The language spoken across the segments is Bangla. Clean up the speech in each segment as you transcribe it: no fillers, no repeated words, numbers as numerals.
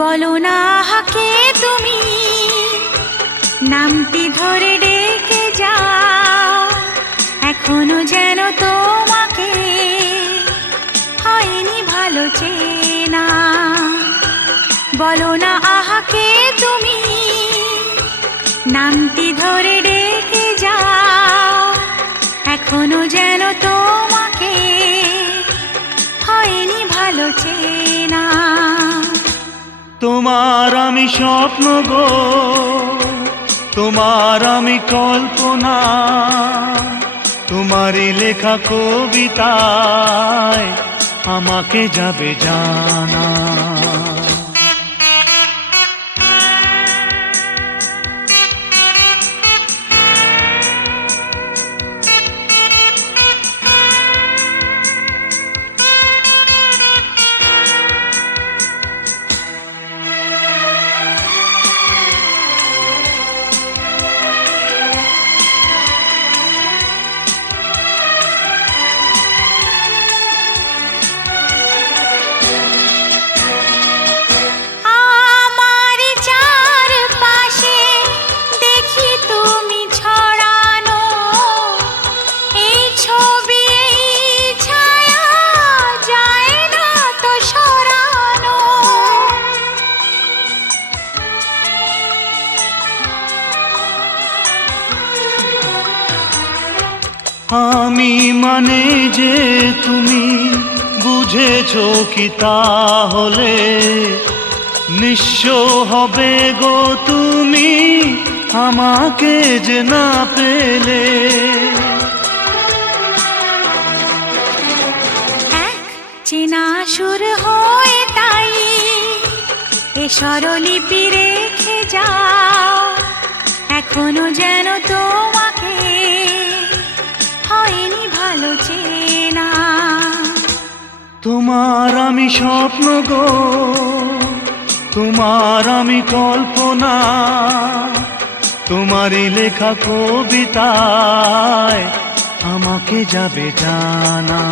বলো না হাকে তুমি নামটি ধরে ডেকে যাও, এখনো যেন তোমাকে হয়নি ভালো চেনা। বলো না আহাকে তুমি নামটি ধরে ডেকে যাও, এখনো যেন তোমাকে হয়নি ভালো চেনা। তোমার আমি স্বপ্ন গো, তোমার আমি কল্পনা, তোমারই লেখা কবিতায় আমাকে যাবে জানা। আমি মানে যে তুমি বুঝেছো কি তাহলে নিঃস্ব হবে গো তুমি আমাকে যে না পেলে। চেনা সুর হয়ে তাই এ স্বরলিপি রেখে যাও, এখনো যেন তোমাকে হয়নি ভালো চেনা। তোমার আমি স্বপ্ন গো, তোমার আমি কল্পনা, তোমারই লেখা কবিতায় আমাকে যাবে জানা।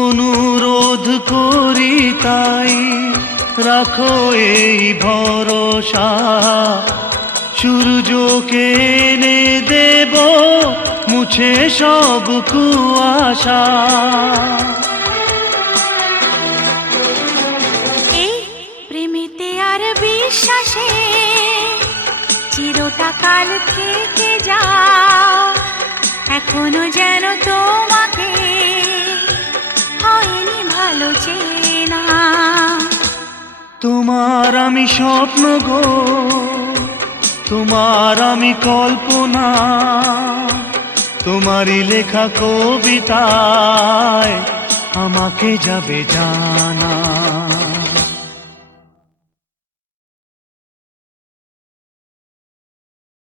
অনুরোধ করি তাই রাখো এই ভরসা, সূর্যকে এনে দেব মুছে সব কুয়াশা। এই প্রেমেতে আর বিশ্বাসে চিরটা কাল থেকে যাও, এখনো যেন তোমাকে হয়নি ভালো চেনা। তোমার আমি স্বপ্ন গো, তোমার আমি কল্পনা, তোমারই লেখা কবিতায় আমাকে যাবে জানা।